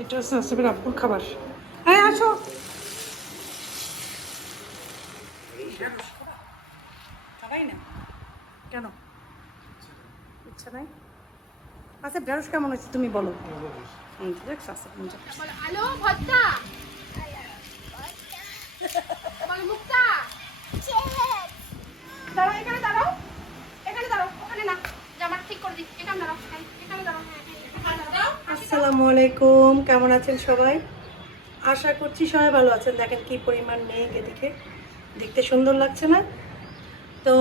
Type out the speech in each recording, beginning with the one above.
এটা হচ্ছে নাসিমের আব্বুর খাবার হ্যাঁ আসো। খাবাই না? কেন? ইচ্ছা নাই। আচ্ছা ঢেঁড়স কেমন হয়েছে তুমি বলো। আচ্ছা। আলো ভদ্রা বলো মুক্তা দাঁড়াও এখানে দাঁড়াও এখানে দাঁড়াও ওখানে না জামা ঠিক করে দিই এখানে দাঁড়াও হ্যাঁ, এখানে দাঁড়াও হ্যাঁ, এখানে দাঁড়াও আসসালামু আলাইকুম। কেমন আছেন সবাই? আশা করছি সবাই ভালো আছেন। দেখেন কি পরিমাণ মেঘ এদিকে। দেখতে সুন্দর লাগছে না? তো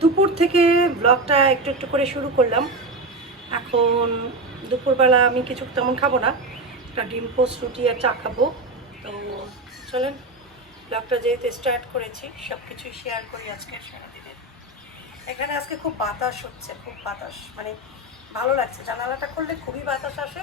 দুপুর থেকে ব্লগটা একটু একটু করে শুরু করলাম। এখন দুপুরবেলা আমি কিছু তেমন খাব না। একটা ডিম পোস্ট রুটি আর চা খাব। তো চলেন ব্লগটা যেহেতু স্টার্ট করেছি সব কিছুই শেয়ার করি আজকে সারাদিনের এখানে আজকে খুব বাতাস হচ্ছে, খুব বাতাস। মানে ভালো লাগছে। জানালাটা খুললে খুবই বাতাস আসে।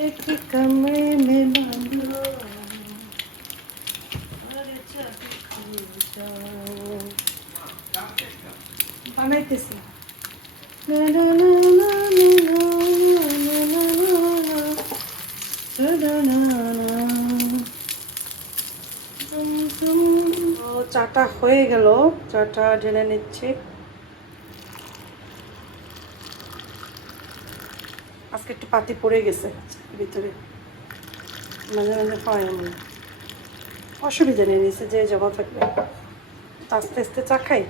एक कमरे में बांधो বানাইতেছি চাটা হয়ে গেল। চাটা জেনে নিচ্ছে। আজকে একটু পাতি পড়ে গেছে। ভিতরে। মাঝে মাঝে হয় এমন অসুবিধা নেই, নিচে যে জমা থাকবে। আস্তে আস্তে চা খাই।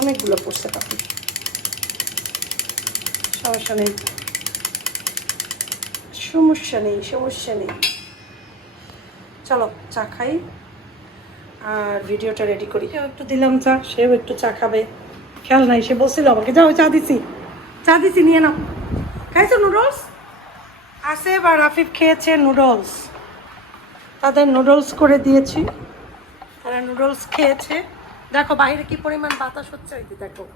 অনেকগুলো পড়ছে পাতি সমস্যা নেই। সমস্যা নেই সমস্যা নেই। চলো, চা খাই। আর ভিডিওটা রেডি করি। একটু দিলাম চা, সেও একটু চা খাবে। খেয়াল নাই, সে বলছিল আমাকে, যাও, চা দিছি। চা দিছি, নিয়ে নাও। খাইছো নুডলস আসেফ আর রাফিফ খেয়েছে নুডলস। তাদের নুডলস করে দিয়েছি। তারা নুডলস খেয়েছে। দেখো, বাইরে কি পরিমাণ বাতাস হচ্ছে? ওই যে দেখো।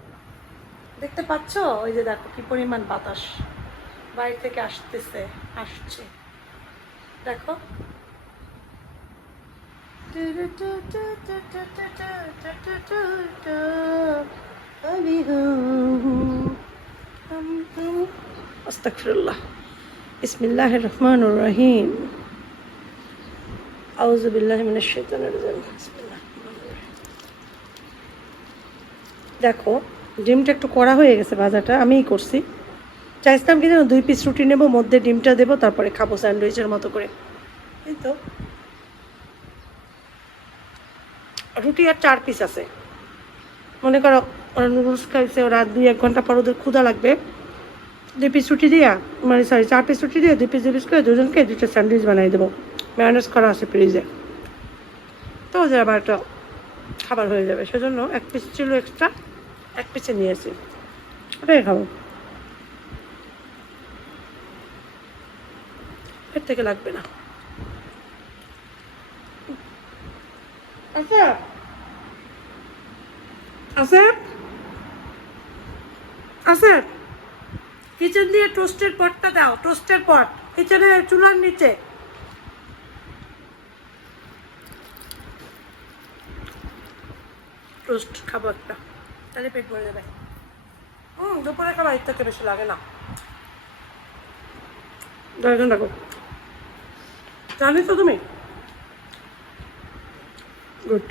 দেখতে পাচ্ছ? ওই যে দেখো, কি পরিমাণ বাতাস। বাইরে থেকে আসতেছে, আসছে। দেখো। আমি বিসমিল্লাহির রহমানির রহিম আউযু বিল্লাহি মিনাশ শাইতানির রাজিম বিসমিল্লাহির রহমানির রহিম। দেখো, ডিমটা একটু কড়া হয়ে গেছে ভাজাটা, আমিই করছি। চাইছিলাম কি জানো দুই পিস রুটি নেব, মধ্যে ডিমটা দেবো, তারপরে খাব স্যান্ডউইচের মতো করে। এই তো। রুটি আর চার পিস আছে। মনে করো, ওরা নুডলস খাইছে, ওরা দুই এক ঘণ্টা পর ওদের ক্ষুধা লাগবে। দুই পিস রুটি দিয়া মানে সরি চার পিস রুটি দিয়ে, দুই পিস দুই পিস করে দুজনকে দুটো স্যান্ডউইচ বানিয়ে দেবো। ম্যানেজ করা আছে ফ্রিজে তো ওদের আবার একটা খাবার হয়ে যাবে, সেজন্য এক পিস ছিল এক্সট্রা এক পিসে নিয়েছি ওটাই খাব। এর থেকে লাগবে না। আচ্ছা। আসেফ আসেফ কিচেন দিয়ে টোস্টের পটটা দাও টোস্টের পট কিচেনে চুলার নিচে। টোস্ট খাব একটা তাহলে পেট ভরে যাবে। হুম দুপুরে খাবার এর থেকে বেশি লাগে না। দশজন রাখো। জানি তো তুমি? গুড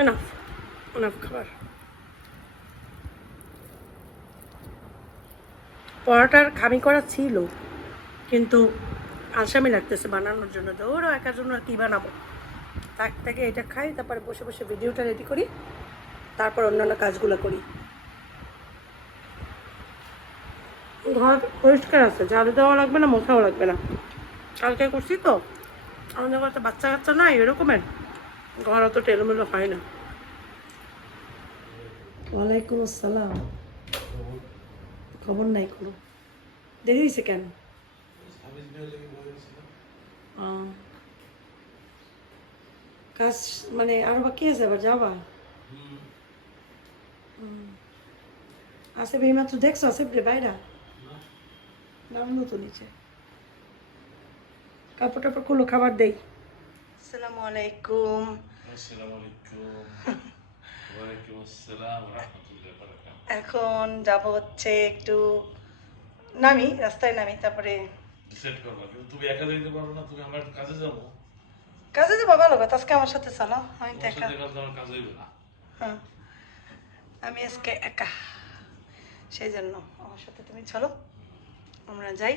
এনাফ এনাফ খাবার। পরোটার খামি করা ছিল, কিন্তু আলসামি লাগতেছে বানানোর জন্য। ওরও একার জন্য কী বানাবো? তার থেকে এটা খাই, তারপরে বসে বসে ভিডিওটা রেডি করি, তারপর অন্যান্য কাজগুলো করি। ঘর পরিষ্কার আছে, ঝাড়ু দেওয়া লাগবে না, মোছাও লাগবে না। কালকে করছি তো, আমাদের ঘরে বাচ্চা কাচ্চা নাই, এরকমের। ঘর অত টেলোমেলো হয় না। ওয়ালাইকুম আসসালাম। খবর নাই কোনো। দেরি হয়েছে কেন। কাজ মানে আরও বাকি আছে আবার যাবা? হুম। আসে এই মাত্র দেখছ আসে রে বাইরা? নামলো তো নিচে। কাপড় টাপড় খুলো খাবার দেই। আসসালামু আলাইকুম। আসসালামু আলাইকুম। এখন যাব হচ্ছে একটু নামি রাস্তায় নামি তারপরে সেট করবা কিন্তু তুমি একা যাইতে পারো না তুমি আমার কাজে যাব। কাজে যাব ভালো কথা আজকে আমার সাথে চলো আমি তো একা। কাজ না। হ্যাঁ আমি আজকে একা সেই জন্য আমার সাথে তুমি চলো আমরা যাই।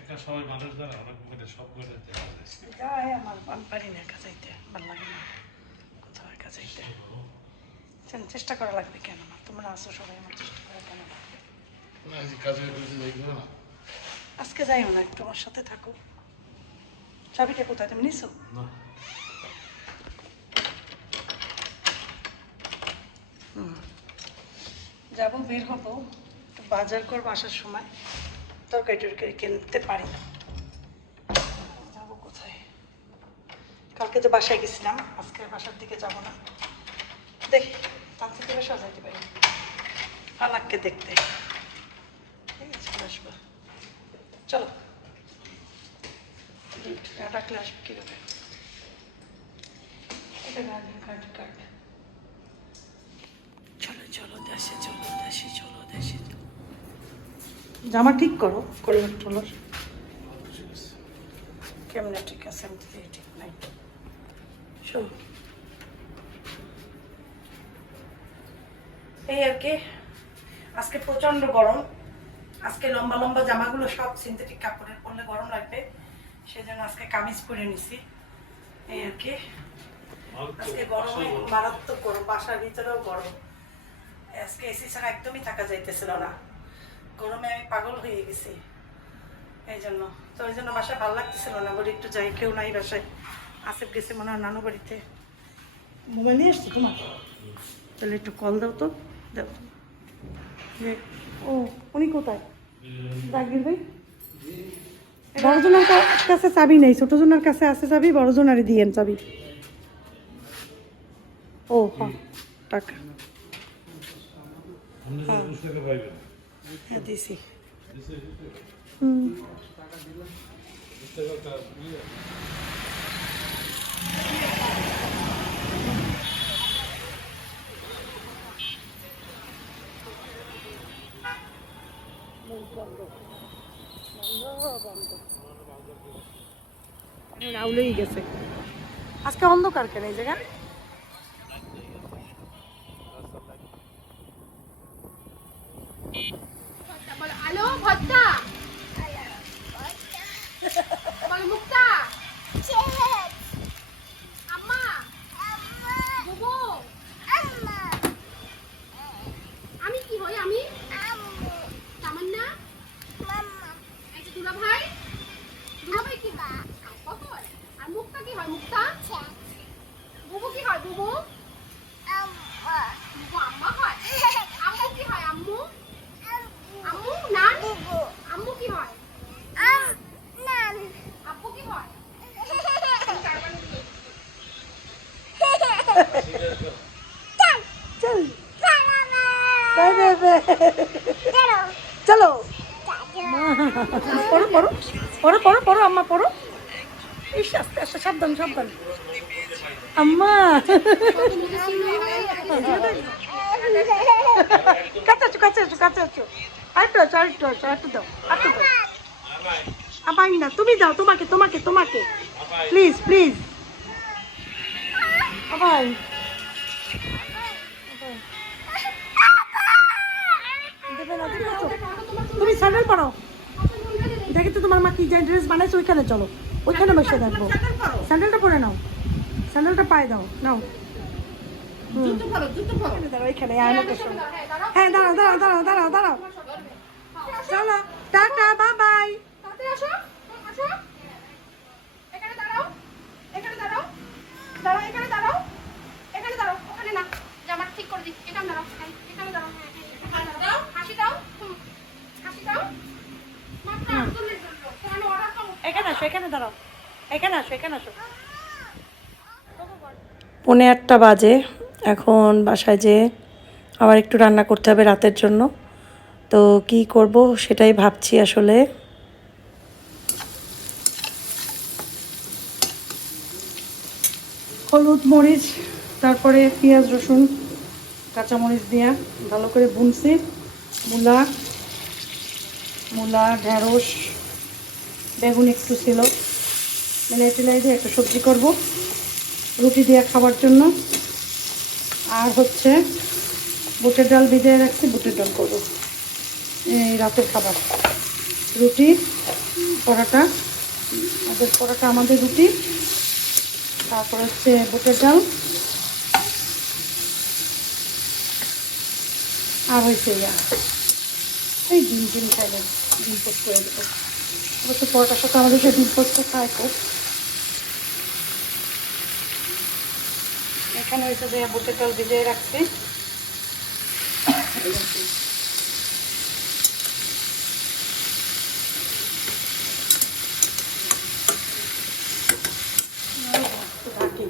একা সবাই মানুষ জানে অনেক সব করে যাই আমার আমি পারি না একা যাইতে ভালো লাগে না কোথাও একা যাইতে। চেষ্টা করা লাগবে কেন? না তোমরা আসো সবাই আমার চেষ্টা করা কেন না আজকে যাইও না একটু আমার সাথে থাকো। চাবিটা কোথায়? তুমি নিছো? যাব বের হব একটু বাজার করব আসার সময়। তরকারি টরকারি কিনতে পারি না। যাব কোথায়? কালকে তো বাসায় গেছিলাম আজকে বাসার দিকে যাব না। দেখি তান্ত্রিক বাসাও যাইতে পারি ফালাককে দেখতে। ঠিক আছে আসব। চলো। ডাকলে আসব কীভাবে? কার্ড কার্ড চলো চলো, দেশে চলো দেশে চলো, দেশে জামা ঠিক করো কলার টলার কেমনে ঠিক আছে? আমি ঠিক নাই। এই আর কি। আজকে প্রচণ্ড গরম। আজকে লম্বা লম্বা জামাগুলো সব সিনথেটিক কাপড়ের পরলে গরম লাগবে। সেজন্য আজকে কামিজ পরে নিছি। এই আর কি। আজকে গরমে মারাত্মক গরম বাসার ভিতরেও গরম। আজকে এসি ছাড়া একদমই থাকা যাইতেছিল না। গরমে আমি পাগল হয়ে গেছি। এই জন্য। তো ওই জন্য বাসায় ভালো লাগতেছিল না বলি একটু যাই কেউ নাই বাসায়। আসিফ গেছে মনে হয় নানু বাড়িতে। মোবাইল নিয়ে এসছি তোমার? তাহলে একটু কল দাও তো। ও উনি কোথায়? জাগির ভাই? বড়জনের কাছে চাবি নেই ছোটজনের কাছে আছে চাবি বড়জনারে দিয়েন চাবি। ও হ্যাঁ। টাকা হ্যাঁ হ্যাঁ দিছি। হুম। রাউলেই গেছে। আজকে অন্ধকার কেন এই জায়গা বলো আলো ভদ্রা বলো মুক্তা আম্মা বুবু আমি কি হই আমি তামান্না এই যে দুলা ভাই দুলা ভাই কি আব্বা হয় আর মুক্তা কি হয় মুক্তা বুবু কি হয় বুবু বুবু আম্মা হয় আম্মু কি হয় আম্মু আম্মু নান আম্মু কি হয় আব্বু কি হয় চল বাই চলো। পড়ো পড়ো। পড়ো পড়ো পড়ো, আম্মা, পড়ো। ইস, আস্তে আস্তে, সাবধান সাবধান। আম্মা। কাছে আছো কাছে আছো কাছে আছো। আরেকটু আছো আরেকটু আছো, আরেকটু দাও আরেকটু দাও। আমায় না তুমি দাও, তোমাকে তোমাকে তোমাকে। প্লিজ প্লিজ আবার। তুমি স্যান্ডেল পরো দেখে তো তোমার মা কি যে ড্রেস বানাইছে ওইখানে চলো। ওইখানে বসে দেখব স্যান্ডেলটা পরে। নাও। স্যান্ডেলটা পায়ে দাও নাও। আয়নাটার হ্যাঁ দাঁড়াও দাঁড়াও দাঁড়াও দাঁড়াও দাঁড়াও। চলো টাটা বাই বাই তাড়াতাড়ি আসো আসো এখানে দাঁড়াও এখানে দাঁড়াও দাঁড়াও এখানে দাঁড়াও এখানে দাঁড়াও ওখানে না জামা ঠিক করে দিই এখানে দাঁড়াও হ্যাঁ, এখানে দাঁড়াও হ্যাঁ, হ্যাঁ, এখানে দাঁড়াও হাসি দাও হুম, হাসি দাও মাত্র আটচল্লিশ জন লোক। তোমার order করো। এখানে আসো এখানে দাঁড়াও। এখানে আসো এখানে আসো। পৌনে আটটা বাজে। এখন বাসায় যে আবার একটু রান্না করতে হবে রাতের জন্য। তো কি করব সেটাই ভাবছি আসলে। হলুদ মরিচ তারপরে পেঁয়াজ রসুন কাঁচামরিচ দিয়া ভালো করে বুনছি। মূলা মূলা ঢেঁড়স বেগুন একটু ছিল। মিলাই টিলাই দিয়ে একটা সবজি করব, রুটি দিয়ে খাবার জন্য। আর হচ্ছে বুটের ডাল ভিজিয়ে রাখছি, বুটের ডাল করব। এই রাতের খাবার। রুটি, পরোটা, আমাদের পরোটা আমাদের রুটি। তারপর হচ্ছে বুটের ডাল। আর হয়েছে ইয়া। এই ডিম ডিম খাইলেন ডিম পোস্ট করে দেবো অবশ্য পরোটার সাথে আমাদের সে ডিম পোস্ট খায় খুব এখানে হয়েছে যে বুটের ডাল ভিজিয়ে রাখছি ঢাকি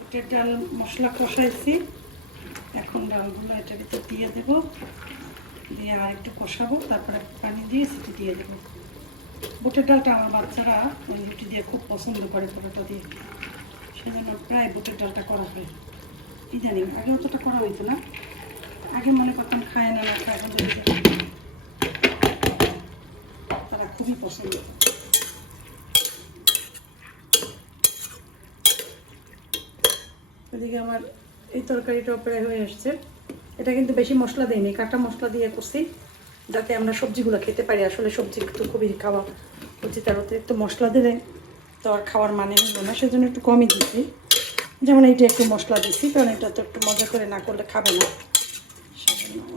বুটের ডাল মশলা কষাইছি। এখন ডালগুলো এটার ভিতর দিয়ে দেব। দিয়ে আর একটু কষাবো, তারপরে পানি দিয়ে সিটি দিয়ে দেবো। বুটের ডালটা আমার বাচ্চারা রুটি দিয়ে খুব পছন্দ করে পরোটা দিয়ে। সেজন্য প্রায় বুটের ডালটা করা হয়। ইদানিং আগে অতটা করা হইতো না। আগে মনে করতাম খায় না এখন তারা খুবই পছন্দ এদিকে আমার এই তরকারিটা প্রায় হয়ে আসছে। এটা কিন্তু বেশি মশলা দেয়নি কাটা মশলা দিয়ে করছি, যাতে আমরা সবজিগুলো খেতে পারি। আসলে সবজি তো খুবই খাওয়া উচিত, আর অতিরিক্ত মশলা দিলে তো আর খাওয়ার মানে হলো না, সেজন্য একটু কমই দিচ্ছি যেমন এইটা একটু মশলা দিচ্ছি কারণ এটা তো একটু মজা করে না করলে খাবে না।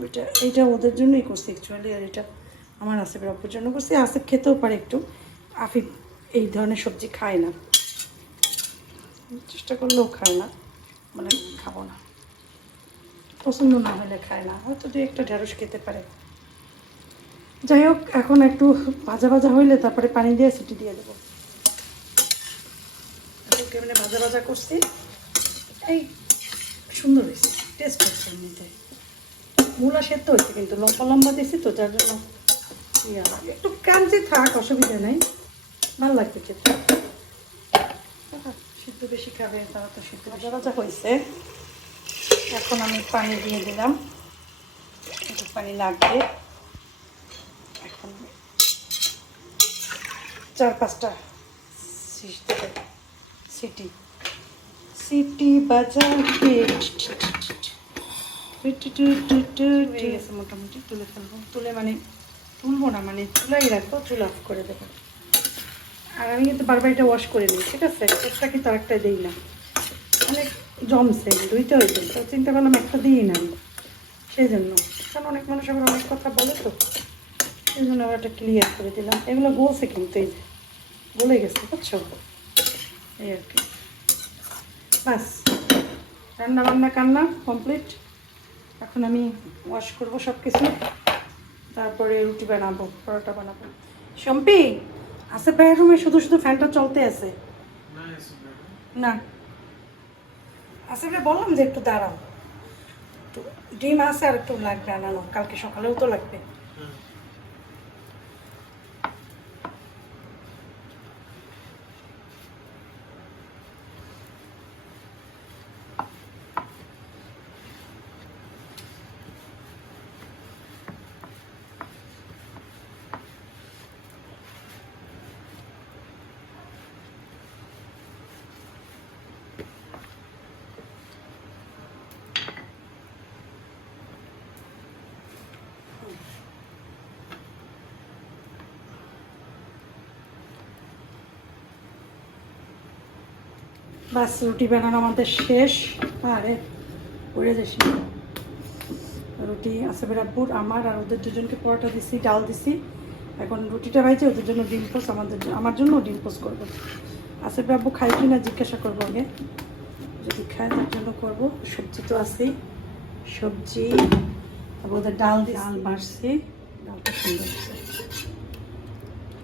ওইটা, এইটা ওদের জন্যই করছি অ্যাকচুয়ালি আর এটা আমার আসিফের অপুর জন্য করছি। আসিফ খেতেও পারে একটু, আফিফ এই ধরনের সবজি খায় না। চেষ্টা করলেও খায় না। মানে খাব না। পছন্দ না হলে খায় না, হয়তো দু একটা ঢেঁড়স খেতে পারে। যাই হোক, এখন একটু ভাজা ভাজা হইলে তারপরে পানি দিয়ে সিটি দিয়ে দেবো। কেমনে ভাজা ভাজা করছি? এই সুন্দর হয়েছে টেস্ট হচ্ছে এমনিতে। মূলা সেদ্ধ হয়েছে কিন্তু, লম্বা লম্বা দিয়েছি তো, যার জন্য একটু ক্রাঞ্চি থাক, অসুবিধা নেই। ভালো লাগবে খেতে। সিদ্ধ বেশি খাবে তারা তো সিদ্ধ ভাজা ভাজা হয়েছে। এখন আমি পানি দিয়ে দিলাম। একটু পানি লাগবে। এখন চার পাঁচটা সিটি। সিটি গেছে মোটামুটি তুলে ফেলব। তুলে মানে তুলবো না মানে চুলাই রাখব চুল অফ করে দেবো। আর আমি কিন্তু বারবার এটা ওয়াশ করে নিই ঠিক আছে? একটা কিন্তু আরেকটা দিই না। অনেক জমছে দুইটা হয়েছে তো চিন্তা করলাম একটা দিই না। আমি সেই জন্য কারণ অনেক মানুষ আবার অনেক কথা বলে তো। সেই জন্য আবার একটা ক্লিয়ার করে দিলাম। এগুলো গলছে কিন্তু এই যে। গলে গেছে, বুঝছ? এই আর কি। বাস। রান্না বান্না কান্না কমপ্লিট এখন আমি ওয়াশ করব সব কিছু তারপরে রুটি বানাবো, পরোটা বানাবো। শম্পি! আছে ভাইয়ের রুমে শুধু শুধু ফ্যানটা চলতে আছে? না। আসলে বললাম যে একটু দাঁড়াও। ডিম আছে আর একটু লাগবে আনানো। কালকে সকালেও তো লাগবে। বাস রুটি বানানো আমাদের শেষ। আরে পড়ে যাস রুটি আসেফের আব্বুর আমার আর ওদের দুজনকে পরোটা দিছি ডাল দিছি। এখন রুটিটা ভাইছে ওদের জন্য ডিম পোস্ট আমাদের আমার জন্য ডিম পোস্ট করব। আসেফের আব্বু খাই কি না জিজ্ঞাসা করব আগে। যদি খায় তার জন্য করব। সবজি তো আছেই। সবজি তারপর ওদের ডাল দিয়ে ডাল বাড়ছি। ডালটা সুন্দর হচ্ছে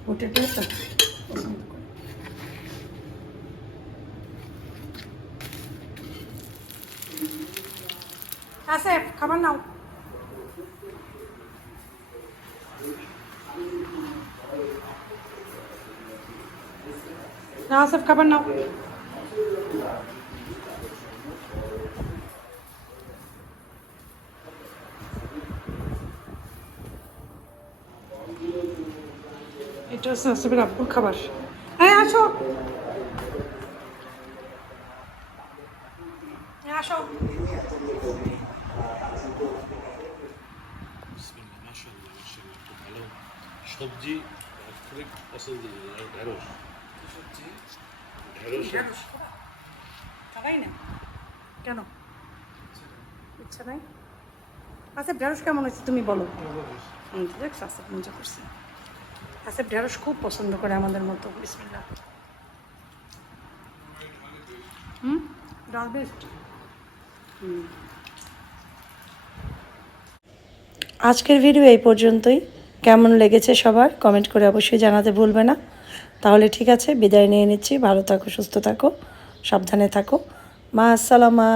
পোটেটো পছন্দ আসেফ খাবার নাও। না আসেফ খাবার নাও। এটা হচ্ছে আসেফের আব্বুর খাবার। হ্যাঁ আসো হ্যাঁ, আসো বিসমিল্লাহ, মাশাআল্লাহ, মাশাআল্লাহ, খুব ভালো সবজি খুবই পছন্দ আর ঢেঁড়স ঢেঁড়স খাবাই না কেন ইচ্ছা নাই। আসেফ ঢেঁড়স কেমন হয়েছে তুমি বলো। দেখছ, আসেফ মজা করছে। আসেফ ঢেঁড়স খুব পছন্দ করে আমাদের মতো বিসমিল্লা হুম? ডাল বেস্ট হুম। আজকের ভিডিও এই পর্যন্তই। কেমন লেগেছে সবার কমেন্ট করে অবশ্যই জানাতে ভুলবে না। তাহলে ঠিক আছে, বিদায় নিয়ে নিচ্ছি। ভালো থাকো, সুস্থ থাকো, সাবধানে থাকো। মা, আসসালামা।